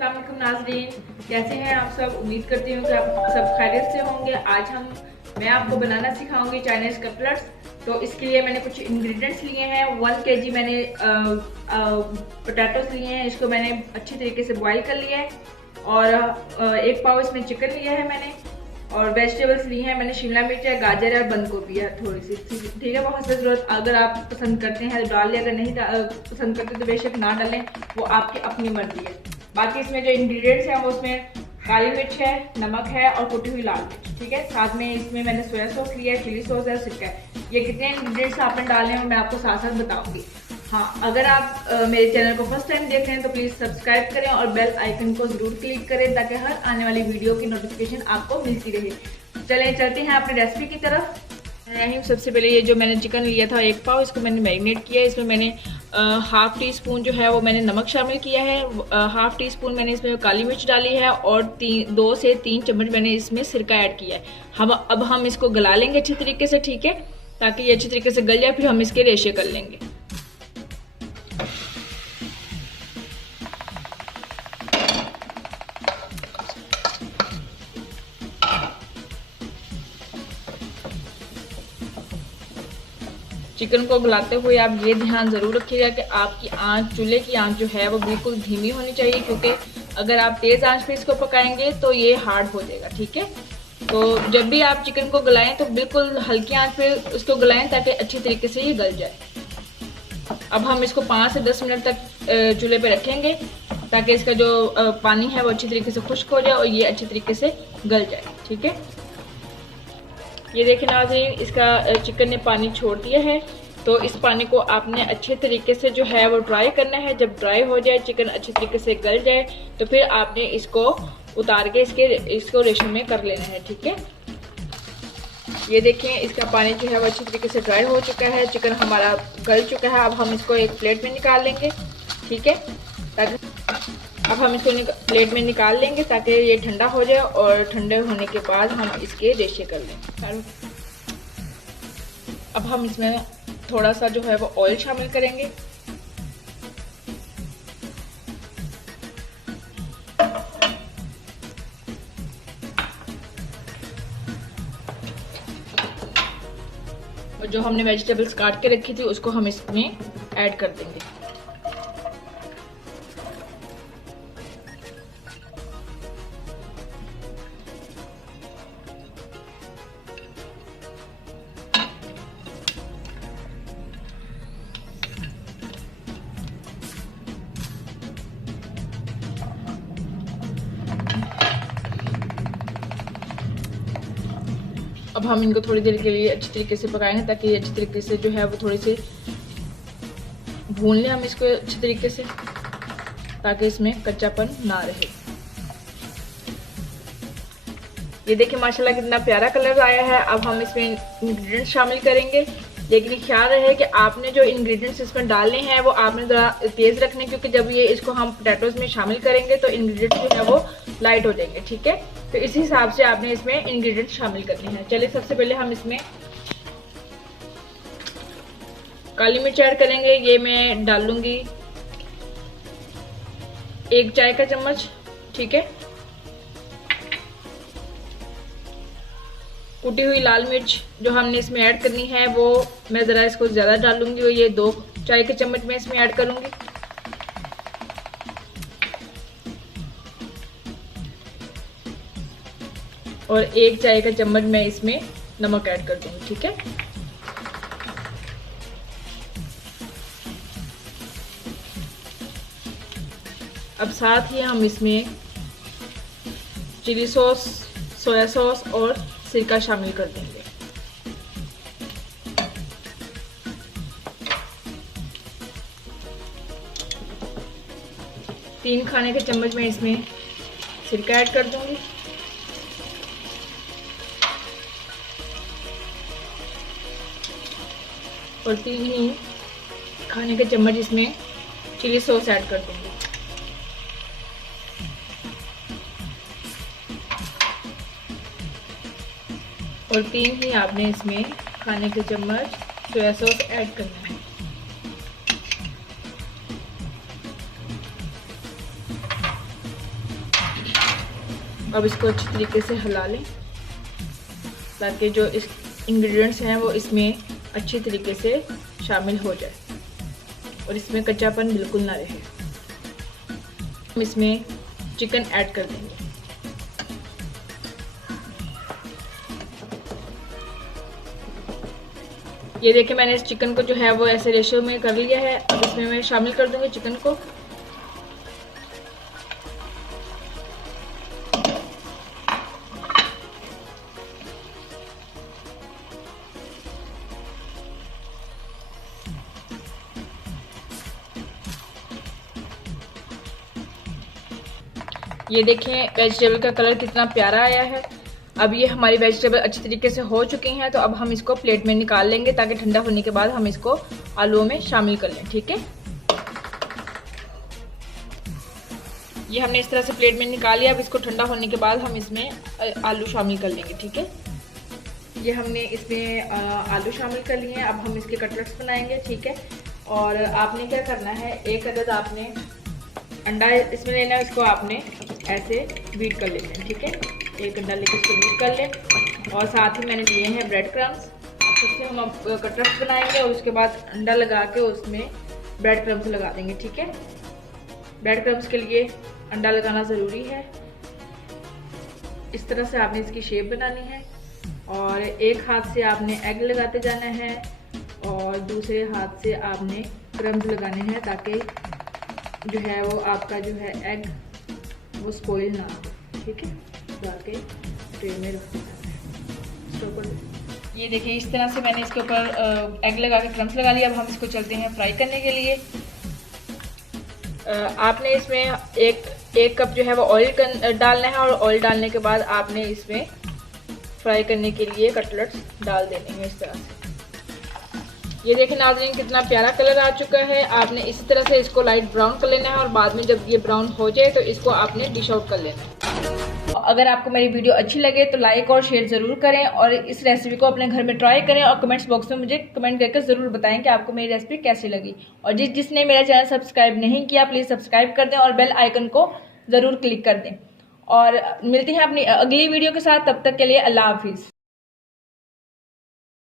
अस्सलाम वालेकुम नाज़रीन, कैसे हैं आप सब। उम्मीद करती हूँ कि आप सब खैरियत से होंगे। आज मैं आपको बनाना सिखाऊंगी चाइनीज़ कटलेट्स। तो इसके लिए मैंने कुछ इंग्रेडिएंट्स लिए हैं। 1 kg मैंने पोटैटोस लिए हैं, इसको मैंने अच्छी तरीके से बॉईल कर लिया है। और 1 पाव इसमें चिकन लिया है मैंने। और वेजिटेबल्स ली हैं मैंने, शिमला मिर्च है, गाजर है और बंद गोभी है थोड़ी सी, ठीक है। बहुत सी ज़रूरत, अगर आप पसंद करते हैं तो डाल लें, अगर नहीं पसंद करते तो बेशक ना डालें, वो आपकी अपनी मर्जी है। बाकी इसमें जो इंग्रेडिएंट्स हैं वो उसमें काली मिर्च है, नमक है और कुटी हुई लाल मिर्च, ठीक है। साथ में इसमें मैंने सोया सॉस लिया है, चिली सॉस है, सिरका है। ये कितने इंग्रेडिएंट्स आपने डालने हैं मैं आपको साथ साथ बताऊंगी। हाँ, अगर आप मेरे चैनल को फर्स्ट टाइम देख रहे हैं तो प्लीज़ सब्सक्राइब करें और बेल आइकन को ज़रूर क्लिक करें ताकि हर आने वाली वीडियो की नोटिफिकेशन आपको मिलती रहे। चलें चलते हैं अपनी रेसिपी की तरफ। सबसे पहले ये जो मैंने चिकन लिया था 1 पाव, इसको मैंने मैरिनेट किया है। इसमें मैंने हाफ टी स्पून जो है वो मैंने नमक शामिल किया है, हाफ टी स्पून मैंने इसमें काली मिर्च डाली है और 2 से 3 चम्मच मैंने इसमें सिरका ऐड किया है। अब हम इसको गला लेंगे अच्छी तरीके से, ठीक है, ताकि ये अच्छी तरीके से गल जाए। फिर हम इसके रेशे कर लेंगे। चिकन को गलाते हुए आप ये ध्यान ज़रूर रखिएगा कि आपकी आंच, चूल्हे की आंच जो है वो बिल्कुल धीमी होनी चाहिए, क्योंकि अगर आप तेज़ आंच पे इसको पकाएंगे तो ये हार्ड हो जाएगा, ठीक है। तो जब भी आप चिकन को गलाएं तो बिल्कुल हल्की आंच पे इसको गलाएं ताकि अच्छी तरीके से ये गल जाए। अब हम इसको 5 से 10 मिनट तक चूल्हे पे रखेंगे ताकि इसका जो पानी है वो अच्छी तरीके से खुश्क हो जाए और ये अच्छी तरीके से गल जाए, ठीक है। ये देखें नाज़रीन, इसका चिकन ने पानी छोड़ दिया है, तो इस पानी को आपने अच्छे तरीके से जो है वो ड्राई करना है। जब ड्राई हो जाए, चिकन अच्छी तरीके से गल जाए, तो फिर आपने इसको उतार के इसको रेशे में कर लेना है, ठीक है। ये देखें, इसका पानी जो है वो अच्छी तरीके से ड्राई हो चुका है, चिकन हमारा गल चुका है। अब हम इसको एक प्लेट में निकाल लेंगे, ठीक है। अब हम इसको प्लेट में निकाल लेंगे ताकि ये ठंडा हो जाए, और ठंडे होने के बाद हम इसके रेशे कर लेंगे। अब हम इसमें थोड़ा सा जो है वो ऑयल शामिल करेंगे। और जो हमने वेजिटेबल्स काट के रखी थी उसको हम इसमें ऐड कर देंगे। अब हम इनको थोड़ी देर के लिए अच्छी तरीके से पकाएंगे ताकि ये अच्छी तरीके से जो है वो थोड़ी सी भून लें हम इसको अच्छी तरीके से, ताकि इसमें कच्चापन ना रहे। ये देखिए माशाल्लाह कितना प्यारा कलर आया है। अब हम इसमें इंग्रेडिएंट्स शामिल करेंगे, लेकिन ख्याल रहे कि आपने जो इंग्रेडिएंट्स इसमें डालने हैं वो आपने ज़रा तेज़ रखने, क्योंकि जब ये इसको हम पोटैटोज में शामिल करेंगे तो इंग्रेडिएंट्स जो है वो लाइट हो जाएंगे, ठीक है। तो इसी हिसाब से आपने इसमें इंग्रेडिएंट्स शामिल करने हैं। चलिए, सबसे पहले हम इसमें काली मिर्च ऐड करेंगे। ये मैं डालूंगी 1 चाय का चम्मच, ठीक है। कुटी हुई लाल मिर्च जो हमने इसमें ऐड करनी है वो मैं ज़रा इसको ज़्यादा डालूंगी, और ये 2 चाय के चम्मच मैं इसमें ऐड करूंगी। और 1 चाय का चम्मच मैं इसमें नमक ऐड कर दूंगी, ठीक है। अब साथ ही हम इसमें चिली सॉस, सोया सॉस और सिरका शामिल कर देंगे। तीन खाने के चम्मच में इसमें सिरका ऐड कर दूंगी। और 3 ही खाने के चम्मच इसमें चिली सॉस ऐड कर दूंगी। और 3 ही आपने इसमें खाने के चम्मच सोया सॉस ऐड करना है। अब इसको अच्छी तरीके से हिला लें ताकि जो इस इंग्रेडिएंट्स हैं वो इसमें अच्छी तरीके से शामिल हो जाए और इसमें कच्चापन बिल्कुल ना रहे। हम इसमें चिकन ऐड कर देंगे। ये देखिए मैंने इस चिकन को जो है वो ऐसे रेशो में कर लिया है। अब इसमें मैं शामिल कर दूंगी चिकन को। ये देखें वेजिटेबल का कलर कितना प्यारा आया है। अब ये हमारी वेजिटेबल अच्छी तरीके से हो चुकी हैं, तो अब हम इसको प्लेट में निकाल लेंगे ताकि ठंडा होने के बाद हम इसको आलूओं में शामिल कर लें। ठीक है, ये हमने इस तरह से प्लेट में निकाल लिया। अब इसको ठंडा होने के बाद हम इसमें आलू शामिल कर लेंगे। ठीक है, ये हमने इसमें आलू शामिल कर लिए हैं। अब हम इसके कटलेट्स बनाएंगे। ठीक है, और आपने क्या करना है, एक अदद आपने अंडा इसमें लेना है, इसको आपने ऐसे बीट कर लेते हैं। ठीक है, एक अंडा लेकर इसको बीट कर लें और साथ ही मैंने लिए हैं ब्रेड क्रम्स। इससे हम अब कटलेट्स बनाएंगे और उसके बाद अंडा लगा के उसमें ब्रेड क्रम्स लगा देंगे। ठीक है, ब्रेड क्रम्स के लिए अंडा लगाना ज़रूरी है। इस तरह से आपने इसकी शेप बनानी है और एक हाथ से आपने एग लगाते जाना है और दूसरे हाथ से आपने क्रम्स लगाने हैं ताकि जो है वो आपका जो है एग वो स्पॉइल ना हो। ठीक है, डाल के ट्रे में रख देना है इसके ऊपर। ये देखिए इस तरह से मैंने इसके ऊपर एग लगा के क्रम्स लगा लिया। अब हम इसको चलते हैं फ्राई करने के लिए। आपने इसमें एक कप जो है वो ऑयल डालना है और ऑयल डालने के बाद आपने इसमें फ्राई करने के लिए कटलेट्स डाल देने हैं इस तरह से। ये देखिए नाज़रीन कितना प्यारा कलर आ चुका है। आपने इसी तरह से इसको लाइट ब्राउन कर लेना है और बाद में जब ये ब्राउन हो जाए तो इसको आपने डिश आउट कर लेना है। अगर आपको मेरी वीडियो अच्छी लगे तो लाइक और शेयर ज़रूर करें और इस रेसिपी को अपने घर में ट्राई करें और कमेंट्स बॉक्स में मुझे कमेंट करके ज़रूर बताएं कि आपको मेरी रेसिपी कैसी लगी। और जिसने मेरा चैनल सब्सक्राइब नहीं किया प्लीज़ सब्सक्राइब कर दें और बेल आइकन को ज़रूर क्लिक कर दें। और मिलती हैं अपनी अगली वीडियो के साथ, तब तक के लिए अल्लाह हाफिज़।